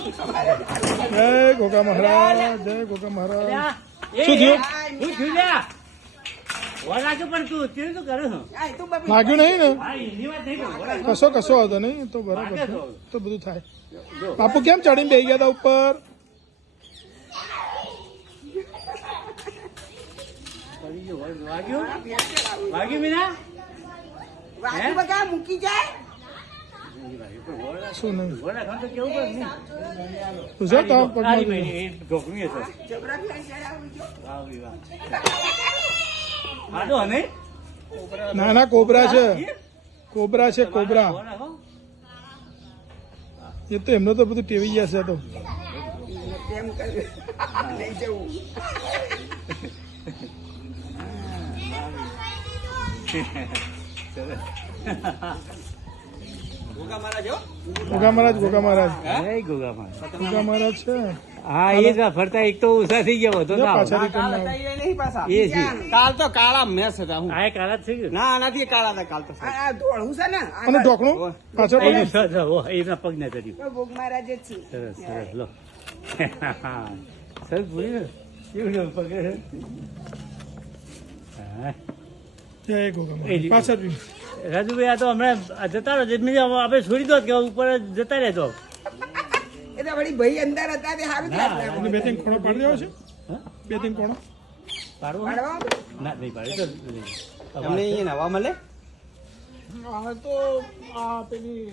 જય ગોગા મહારાજ, જય ગોગા મહારાજ. શું થયું? લાગ્યું નહીં ને? કશો હતો નહીં તો બરાબર છે. તો બધું થાય. બાપુ કેમ ચડીને બેસી ગયા હતા ઉપર? મૂકી જાય શું નહીં ના ના કોબરા છે, કોબરા છે, કોબરા. એ તો એમનો તો બધું ટેવી ગયા છે. તો ગોગા મહારાજ છે. હા એ ફરતા એક તો ઉષા થઈ ગયો હતો કાલ તો કાળા મેસ હતા. હું કાળા થઈ ગયો ના આનાથી કાળા હતા કાલ તો. અને ઢોકણું પાછળ એના પગ ના ચડ્યું. સરસ સરસ લો સરસ ભૂલી કેવું પગ. જય ગોગા મહારાજ. પાછળ રાજુભાઈ આ તો હમણાં જતા રહો આપણે છોડી દો કે ઉપર જતા રહેજો. ભાઈ અંદર હતા તે સારું થાય. બે ત્રણ ખોણો પાડી દેવો છે. બે ત્રણ ખોણો પાડવો ના નહીં પાડે તો તમને અહીંયા નવા મળે તો આ પેલી